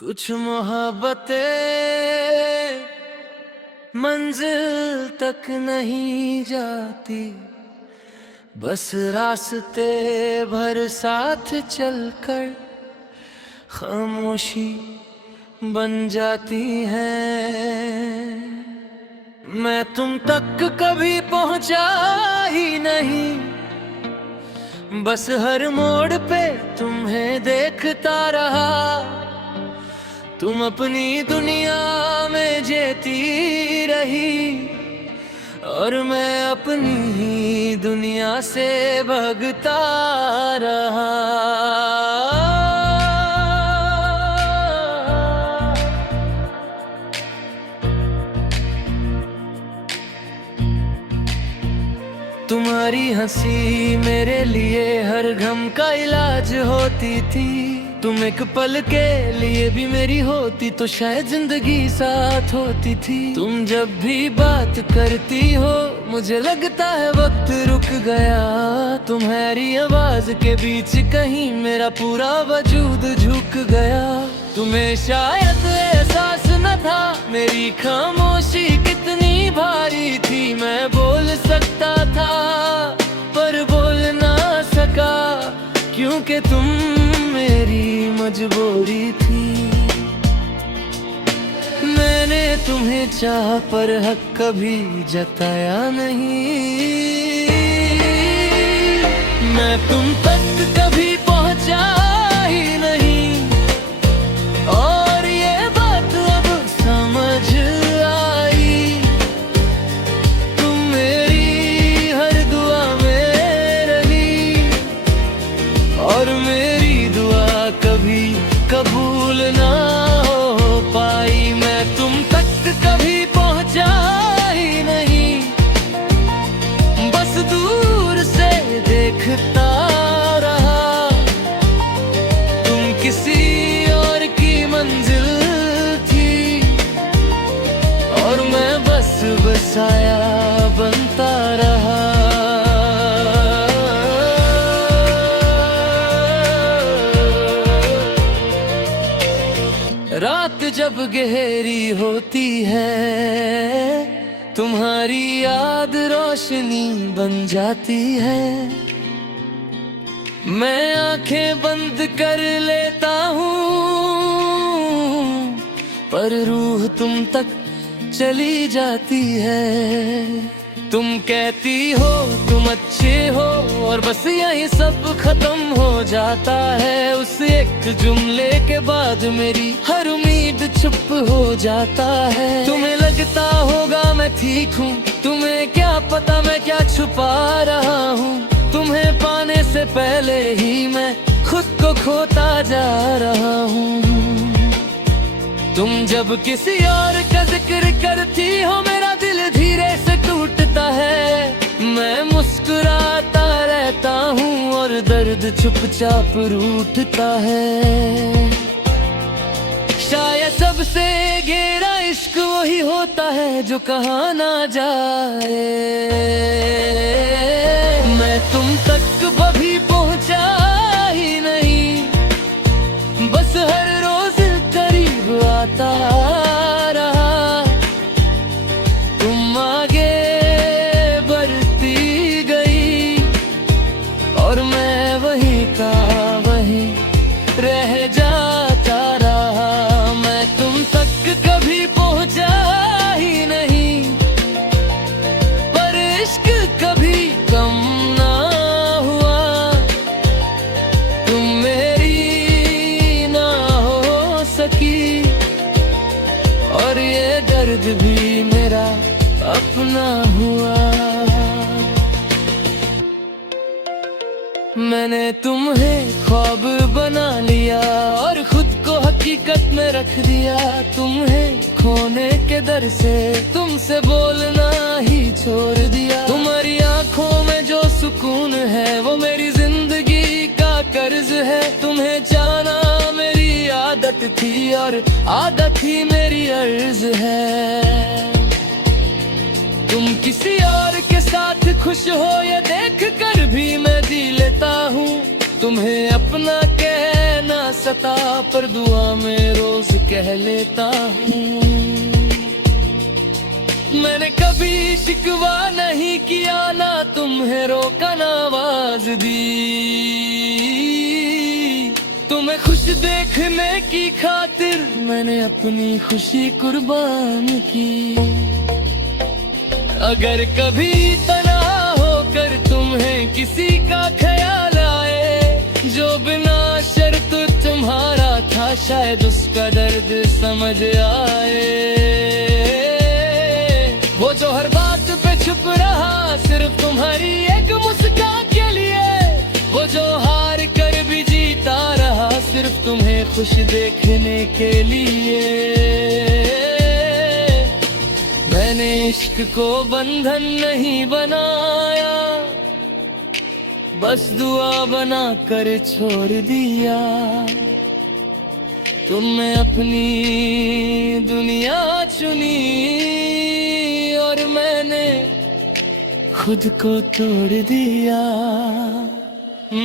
कुछ मोहब्बतें मंजिल तक नहीं जाती, बस रास्ते भर साथ चलकर खामोशी बन जाती है। मैं तुम तक कभी पहुंचा ही नहीं, बस हर मोड़ पे तुम्हें देखता रहा। तुम अपनी दुनिया में जीती रही और मैं अपनी ही दुनिया से भागता रहा। तुम्हारी हंसी मेरे लिए हर गम का इलाज होती थी। तुम एक पल के लिए भी मेरी होती तो शायद जिंदगी साथ होती थी। तुम जब भी बात करती हो मुझे लगता है वक्त रुक गया। तुम्हारी आवाज के बीच कहीं मेरा पूरा वजूद झुक गया। तुम्हें शायद एहसास न था मेरी खामोशी कितनी भारी थी। मैं बोल सकता था पर बोल ना सका, क्योंकि तुम मेरी मजबूरी थी। मैंने तुम्हें चाहा पर हक कभी जताया नहीं। मैं तुम तक कभी पहुंचा ही नहीं और ये बात अब समझ आई। तुम मेरी हर दुआ में रही और मेरी दुआ कभी कबूल ना हो पाई। मैं तुम तक कभी पहुंचा ही नहीं, बस दूर से देखता रहा। तुम किसी और की मंजिल थी और मैं बस बसाया बनता रहा। रात जब गहरी होती है तुम्हारी याद रोशनी बन जाती है। मैं आंखें बंद कर लेता हूँ पर रूह तुम तक चली जाती है। तुम कहती हो तुम अच्छे हो और बस यही सब खत्म हो जाता है। उस एक जुमले के बाद मेरी हर उम्मीद चुप हो जाता है। तुम्हें लगता होगा मैं ठीक हूँ, तुम्हें क्या पता मैं क्या छुपा रहा हूँ। तुम्हें पाने से पहले ही मैं खुद को खोता जा रहा हूँ। तुम जब किसी और का जिक्र करती हो मेरा दिल धीरे से टूटता है। मैं मुस्कुराता रहता हूँ और दर्द चुपचाप रूठता है। शायद सबसे गहरा इश्क वही होता है जो कहा ना जाए। मैं तुम तक कभी पहुँचा ही नहीं, बस हर रोज करीब आता रहा। तुम आगे बढ़ती गई और मैं वहीं का वहीं रह जाता रहा। मैं तुम तक कभी पहुंचा ही नहीं पर इश्क कभी कम ना हुआ। तुम मेरी ना हो सकी और ये दर्द भी मेरा अपना हुआ। मैंने तुम्हें ख्वाब बना लिया और खुद को हकीकत में रख दिया। तुम्हें खोने के डर से तुमसे बोलना ही छोड़ दिया। तुम्हारी आंखों में जो सुकून है वो मेरी जिंदगी का कर्ज है। तुम्हें जाना मेरी आदत थी और आदत ही मेरी अर्ज है। तुम किसी और के साथ खुश हो ये देख कर भी मैं जी लेता हूँ। तुम्हें अपना कहना सता पर दुआ में रोज कह लेता हूँ। मैंने कभी शिकवा नहीं किया, ना तुम्हें रोका ना आवाज दी। तुम्हें खुश देखने की खातिर मैंने अपनी खुशी कुर्बान की। अगर कभी तन्हा होकर तुम्हें किसी का ख्याल आए, जो बिना शर्त तुम्हारा था, शायद उसका दर्द समझ आए। वो जो हर बात पे छुप रहा सिर्फ तुम्हारी एक मुस्कान के लिए, वो जो हार कर भी जीता रहा सिर्फ तुम्हें खुश देखने के लिए। मैंने इश्क को बंधन नहीं बनाया, बस दुआ बना कर छोड़ दिया। तुमने अपनी दुनिया चुनी और मैंने खुद को तोड़ दिया।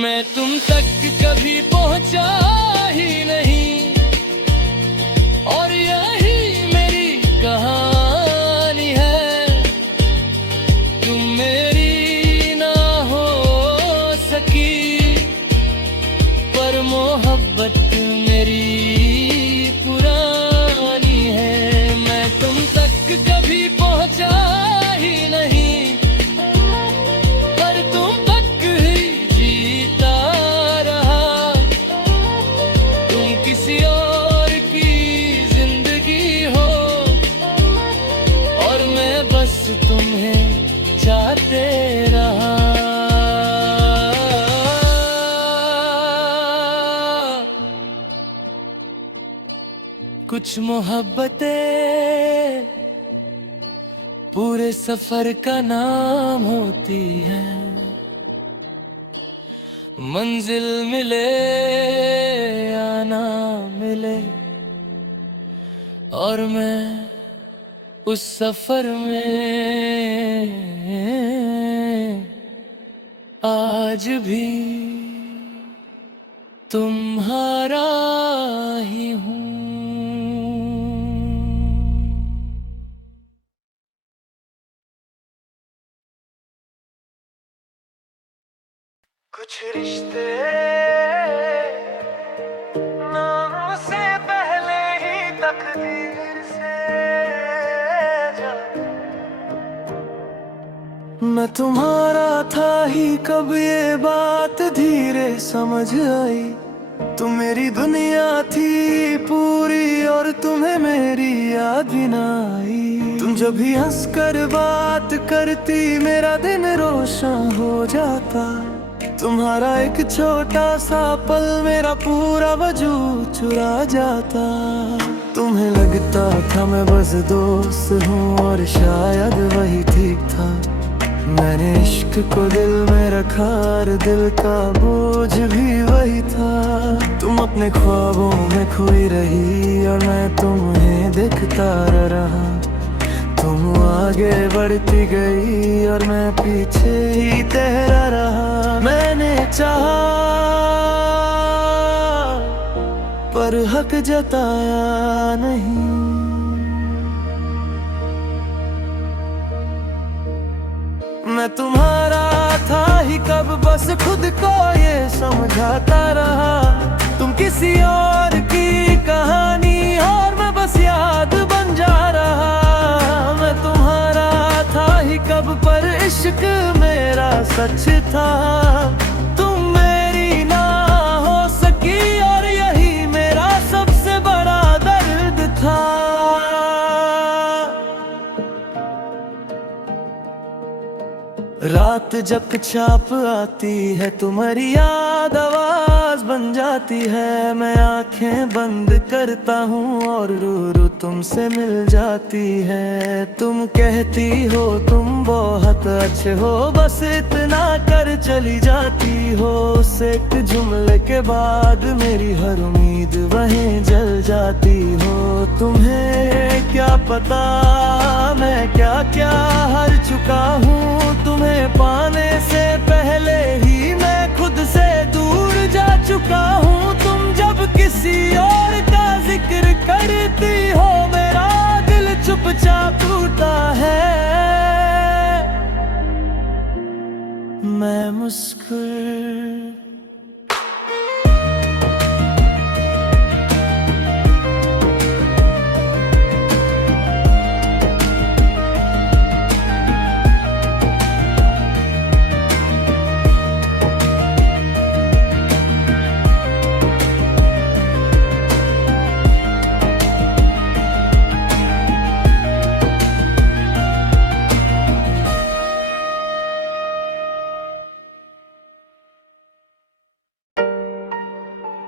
मैं तुम तक कभी पहुंचा ही नहीं, और यही मेरी कहानी है। तुम मेरी ना हो सकी, पर मोहब्बत मेरी पुरानी है। मैं तुम तक कभी पहुंचा ही नहीं, पर तुम तक ही जीता रहा। तुम किसी और की जिंदगी हो, और मैं बस तुम्हें चाहते रहा। कुछ मोहब्बतें पूरे सफर का नाम होती है। मंजिल मिले या ना मिले, और मैं उस सफर में आज भी तुम्हारा ही हूँ। कुछ रिश्ते नाम से पहले ही तकदीर से जाते। मैं तुम्हारा था ही कब ये बात धीरे समझ आई। तुम मेरी दुनिया थी पूरी और तुम्हें मेरी याद भी ना आई। तुम जब भी हंस कर बात करती मेरा दिन रोशन हो जाता। तुम्हारा एक छोटा सा पल मेरा पूरा वजूद चुरा जाता। तुम्हें लगता था मैं बस दोस्त हूँ और शायद वही ठीक था। मैंने इश्क को दिल में रखा और दिल का बोझ भी वही था। तुम अपने ख्वाबों में खोई रही और मैं तुम्हें देखता रहा। तुम आगे बढ़ती गई और मैं पीछे ही तैरा रहा। मैंने चाहा पर हक जताया नहीं। मैं तुम्हारा था ही कब बस खुद को ये समझाता रहा। तुम किसी और की कहानी और मैं बस याद बन जा रहा। मैं तुम्हारा था ही कब पर इश्क मेरा सच था। तुम मेरी ना हो सकी और यही मेरा सबसे बड़ा दर्द था। रात जब छाप आती है तुम्हारी याद आवाज बन जाती है। मैं आंखें बंद करता हूँ और रू रू तुमसे मिल जाती है। तुम कहती हो तुम बहुत अच्छे हो, बस इतना कर चली जाती हो। उस एक जुमले के बाद मेरी हर उम्मीद वहीं जल जाती हो। तुम्हें क्या पता मैं क्या क्या हार चुका हूँ। तुम्हें पाने से पहले ही मैं खुद से दूर जा चुका हूँ। तुम जब किसी और का जिक्र कर करती हो मेरा दिल चुपचाप टूटा है। मैं मुस्कुर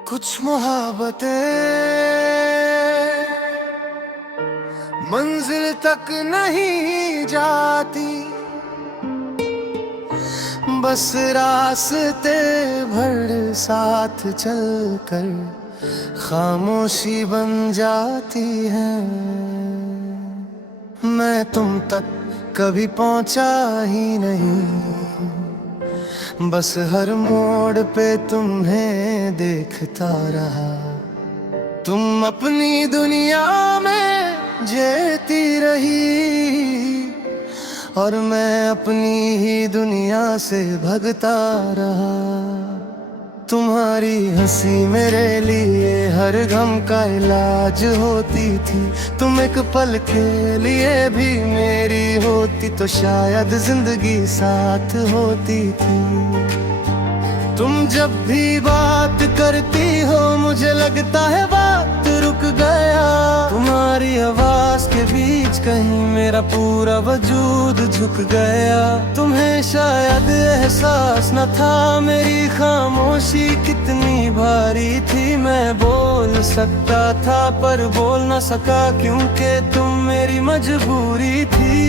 कुछ मोहब्बतें मंजिल तक नहीं जाती, बस रास्ते भर साथ चलकर खामोशी बन जाती है। मैं तुम तक कभी पहुंचा ही नहीं, बस हर मोड़ पे तुम्हें देखता रहा। तुम अपनी दुनिया में जीती रही और मैं अपनी ही दुनिया से भगता रहा। तुम्हारी हंसी मेरे लिए हर गम का इलाज होती थी। तुम एक पल के लिए भी मेरी होती तो शायद जिंदगी साथ होती थी। तुम जब भी बात करती हो मुझे लगता है बात रुक गया। तुम्हारी आवाज के बीच कहीं मेरा पूरा वजूद झुक गया। तुम्हें शायद एहसास न था मेरी खामोशी कितनी भारी थी। मैं बोल सकता था पर बोल न सका क्योंकि तुम मेरी मजबूरी थी।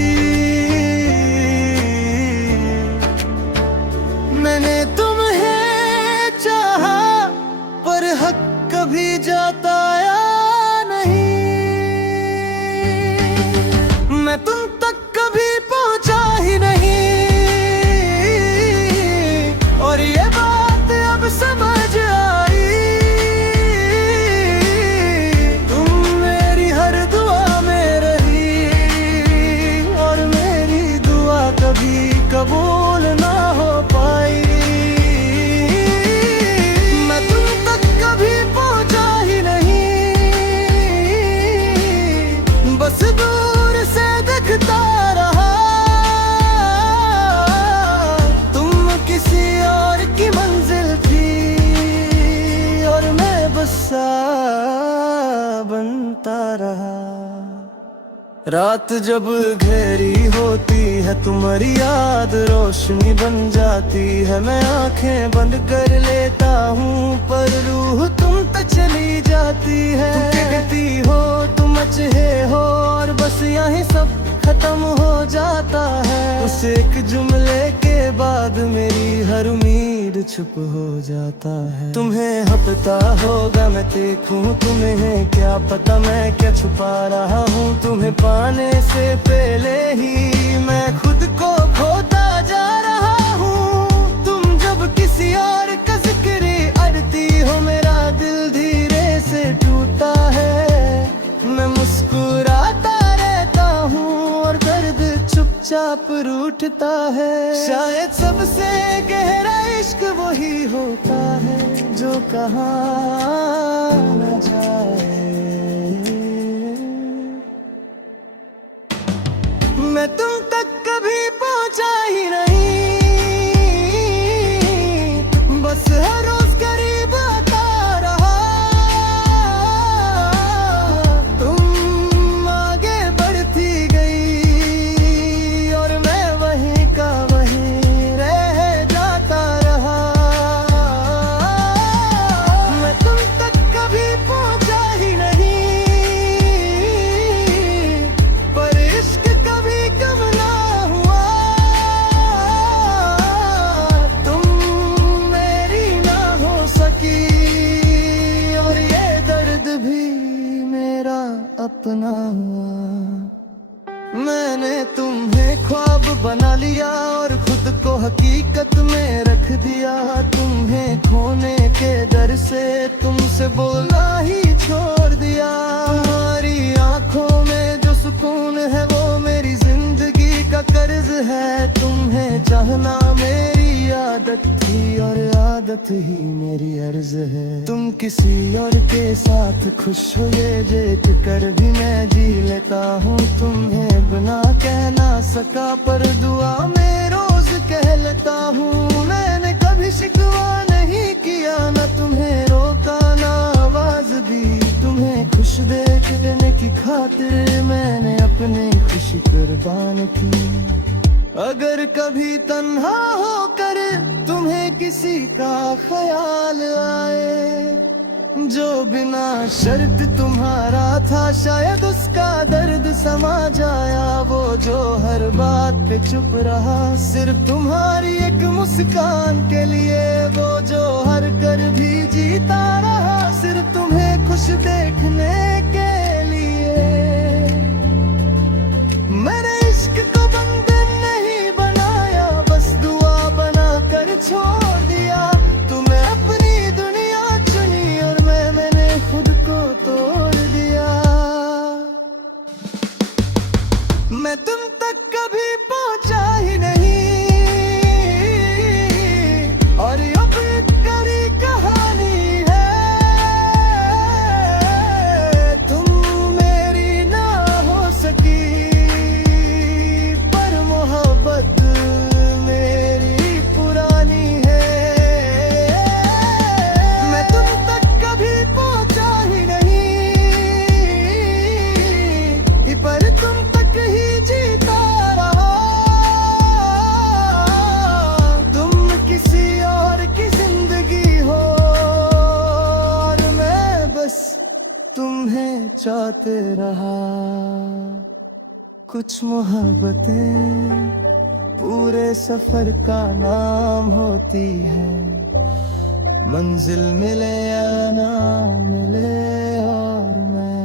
मैंने तुम्हें चाहा पर हक कभी जताया नहीं। मैं तुम तक कभी पहुंचा ही नहीं और ये बात अब समझ आई। तुम मेरी हर दुआ में रही और मेरी दुआ कभी कबूल ना हो पाई। बनता रहा। रात जब घेरी होती है तुम्हारी याद रोशनी बन जाती है। मैं आंखें बंद कर लेता हूँ पर रूह तुम तो चली जाती है। तुम कहती हो तुम अचहे हो और बस यहीं सब खत्म हो जाता है। उस एक जुमले के बाद मेरी हर उम्मीद चुप हो जाता है। तुम्हें हपता होगा मैं देखूं तुम्हें क्या पता मैं क्या छुपा रहा हूँ। तुम्हें पाने से पहले ही मैं खुद को खोता जा रहा हूँ। तुम जब किसी और का जिक्र करती हो मेरा दिल धीरे से टूटता है। मैं मुस्कुराता और दर्द चुपचाप रूठता है। शायद सबसे गहरा इश्क वही होता है जो कहा न जाए। मैं तुम तक कभी पहुंचा ही नहीं, बस हर रोज करीब आता रहा। तुम आगे बढ़ती अपना हुआ। मैंने तुम्हें ख्वाब बना लिया और खुद को हकीकत में रख दिया। तुम्हें खोने के डर से तुमसे बोलना ही छोड़ दिया। तुम्हारी आदत थी और आदत ही मेरी अर्ज है। तुम किसी और के साथ खुश हो ये देख कर भी मैं जी लेता हूँ। तुम्हें बिना कह ना सका पर दुआ में रोज कह लेता हूँ। मैंने कभी शिकवा नहीं किया, ना तुम्हें रोका ना आवाज दी। तुम्हें खुश देखने की खातिर मैंने अपनी खुशी कुर्बान की। अगर कभी तन्हा होकर तुम्हें किसी का ख्याल आए, जो बिना शर्त तुम्हारा था शायद उसका दर्द समा जाया। वो जो हर बात पे चुप रहा सिर्फ तुम्हारी एक मुस्कान के लिए। वो जो हर कर भी जीता रहा सिर्फ तुम्हें खुश देखने के लिए। मैंने इश्क को बंधन नहीं बनाया, बस दुआ बना कर छोड़ दिया। तुम्हें अपनी दुनिया चुनी और मैंने खुद को तोड़ दिया। मैं तुम तक कभी पहुंचा ही नहीं और अब एक करी कहानी है। तुम मेरी ना हो सकी पर मोहब्बत मेरी पुरानी है। मैं तुम तक कभी पहुंचा ही नहीं पर तुम तक ही जीता रहा। तुम किसी और की जिंदगी हो और मैं बस तुम्हें चाहते रहा। कुछ मोहब्बतें पूरे सफर का नाम होती है। मंजिल मिले या ना मिले और मैं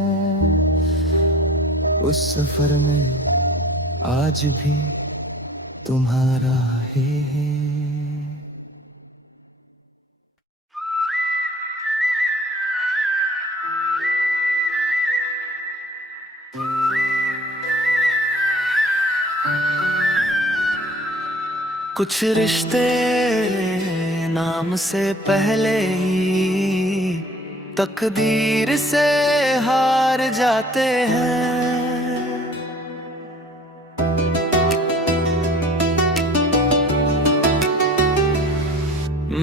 उस सफर में आज भी तुम्हारा है। कुछ रिश्ते नाम से पहले ही तकदीर से हार जाते हैं।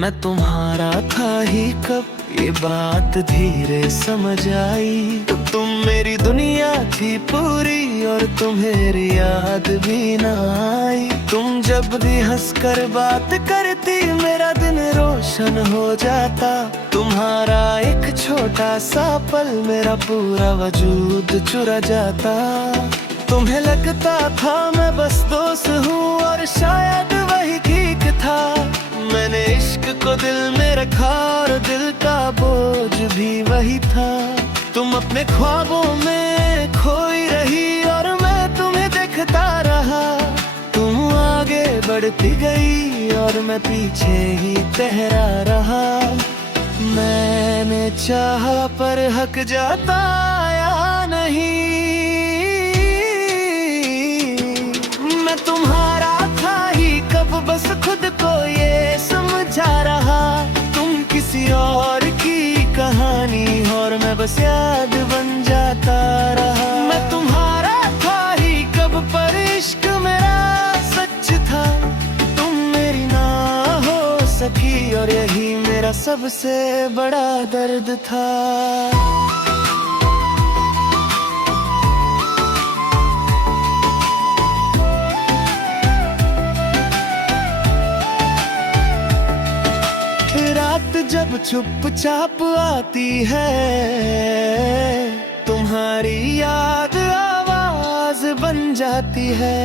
मैं तुम्हारा था ही कब ये बात धीरे समझ आई। तुम मेरी दुनिया थी पूरी और तुम्हें याद भी ना आई। तुम जब भी हंसकर बात करती मेरा दिन रोशन हो जाता। तुम्हारा एक छोटा सा पल मेरा पूरा वजूद चुरा जाता। तुम्हें लगता था मैं बस दोस्त हूँ और शायद वही ठीक था। मैंने इश्क को दिल में रखा और दिल का बोझ भी वही था। तुम अपने ख्वाबों में खोई रही और मैं तुम्हें देखता रहा। तुम आगे बढ़ती गई और मैं पीछे ही ठहरा रहा। मैंने चाहा पर हक जाता या नहीं। मैं तुम्हारा था ही कब बस खुद को ये समझा रहा। तुम किसी और की कहानी और मैं बस याद बन जाता रहा। मैं तुम्हारा था ही कब पर इश्क मेरा सच था। तुम मेरी ना हो सकी और यही मेरा सबसे बड़ा दर्द था। रात जब चुपचाप आती है तुम्हारी याद आवाज बन जाती है।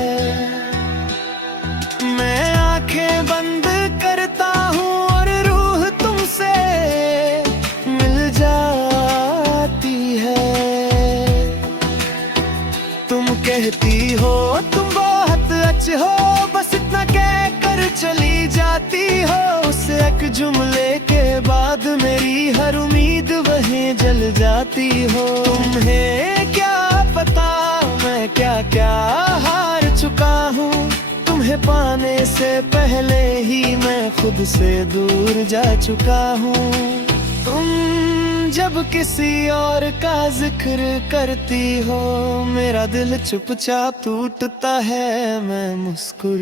मैं आंखें बंद करता हूँ और रूह तुमसे मिल जाती है। तुम कहती हो तुम बहुत अच्छे हो, बस इतना कह कर चली जाती हो। उस एक जुमले के बाद मेरी हर उम्मीद वहीं जल जाती हो। तुम्हें क्या पता मैं क्या क्या हार चुका हूँ। तुम्हें पाने से पहले ही मैं खुद से दूर जा चुका हूँ। तुम जब किसी और का जिक्र करती हो, मेरा दिल चुपचाप टूटता है, मैं मुस्कुर